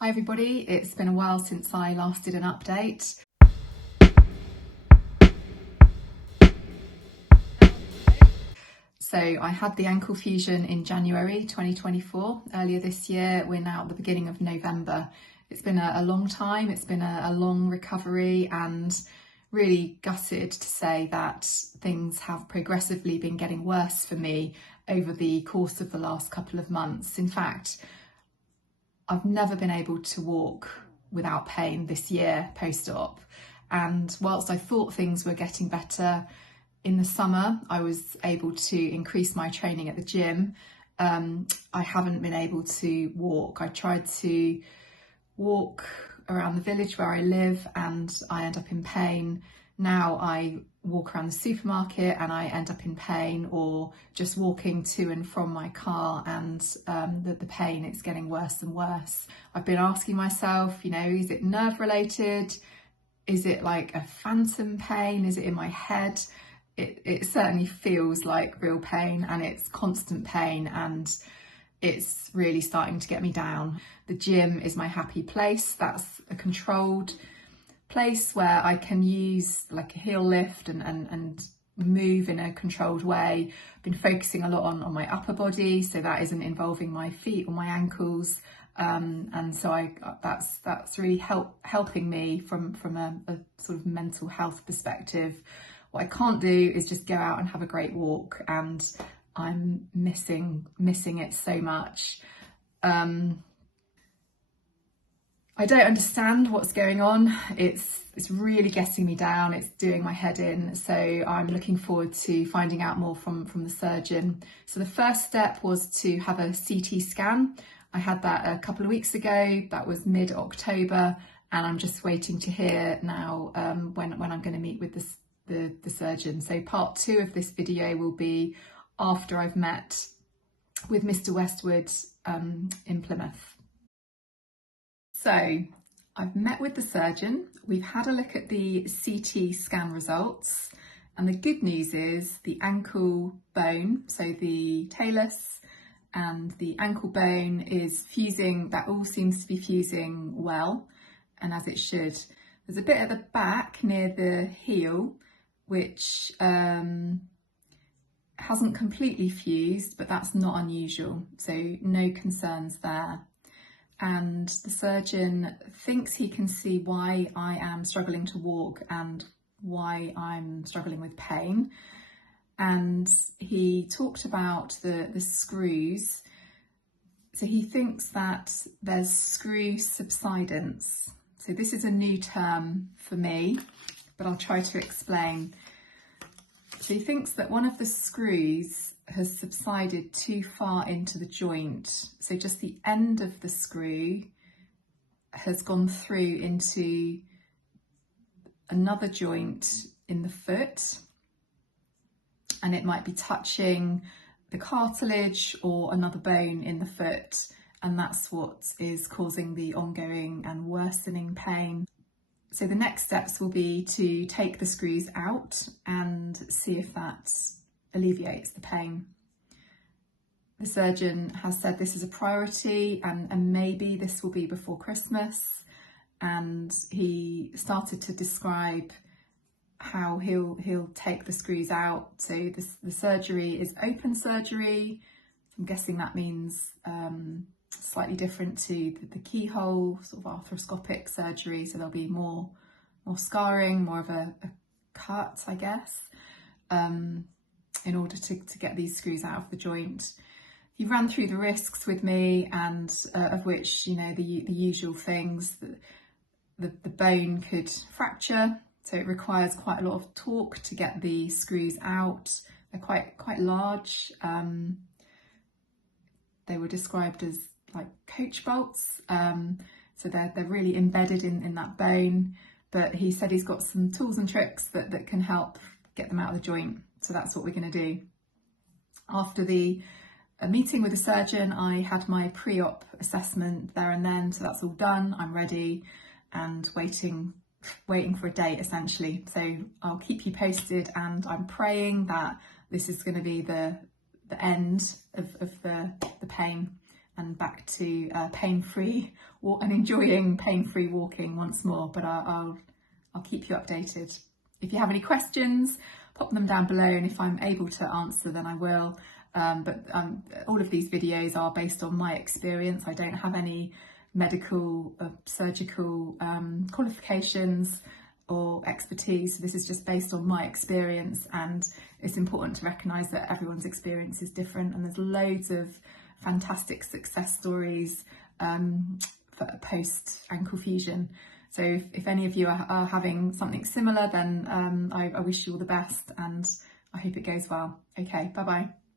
Hi everybody, it's been a while since I last did an update. So I had the ankle fusion in January 2024, earlier this year. We're now at the beginning of November. It's been a long time, it's been a long recovery, and really gutted to say that things have progressively been getting worse for me over the course of the last couple of months. In fact, I've never been able to walk without pain this year post-op. And whilst I thought things were getting better, in the summer I was able to increase my training at the gym. I haven't been able to walk. I tried to walk around the village where I live and I end up in pain. Now I walk around the supermarket and I end up in pain, or just walking to and from my car, and the pain, it's getting worse and worse. I've been asking myself, is it nerve related? Is it like a phantom pain? Is it in my head? It certainly feels like real pain, and it's constant pain, and it's really starting to get me down. The gym is my happy place. That's a controlled place where I can use like a heel lift and move in a controlled way. I've been focusing a lot on my upper body, so that isn't involving my feet or my ankles. And so that's really helping me from a sort of mental health perspective. What I can't do is just go out and have a great walk, and I'm missing it so much. I don't understand what's going on. It's really getting me down. It's doing my head in. So I'm looking forward to finding out more from the surgeon. So the first step was to have a CT scan. I had that a couple of weeks ago. That was mid-October, and I'm just waiting to hear now when I'm going to meet with the surgeon. So part 2 of this video will be after I've met with Mr. Westwood in Plymouth. So I've met with the surgeon. We've had a look at the CT scan results, and the good news is the ankle bone, so the talus and the ankle bone is fusing. That all seems to be fusing well, and as it should. There's a bit at the back near the heel which hasn't completely fused, but that's not unusual, so no concerns there. And the surgeon thinks he can see why I am struggling to walk and why I'm struggling with pain. And he talked about the screws. So he thinks that there's screw subsidence. So this is a new term for me, but I'll try to explain. So he thinks that one of the screws has subsided too far into the joint. So just the end of the screw has gone through into another joint in the foot, and it might be touching the cartilage or another bone in the foot, and that's what is causing the ongoing and worsening pain. So the next steps will be to take the screws out and see if that alleviates the pain. The surgeon has said this is a priority, and maybe this will be before Christmas. And he started to describe how he'll take the screws out. So the surgery is open surgery. I'm guessing that means slightly different to the keyhole sort of arthroscopic surgery. So there'll be more scarring, more of a cut, I guess, in order to get these screws out of the joint. He ran through the risks with me, and of which, the usual things. The bone could fracture, so it requires quite a lot of torque to get the screws out. They're quite large. They were described as like coach bolts, so they're really embedded in that bone. But he said he's got some tools and tricks that can help get them out of the joint. So that's what we're going to do. After the meeting with the surgeon, I had my pre-op assessment there and then, so that's all done. I'm ready and waiting for a date, essentially. So I'll keep you posted, and I'm praying that this is going to be the end of the pain, and back to pain-free and enjoying pain-free walking once more. But I'll keep you updated. If you have any questions, pop them down below, and if I'm able to answer, then I will. But all of these videos are based on my experience. I don't have any medical, surgical qualifications or expertise. This is just based on my experience, and it's important to recognise that everyone's experience is different, and there's loads of fantastic success stories for post ankle fusion. So if any of you are having something similar, then I wish you all the best, and I hope it goes well. Okay, bye bye.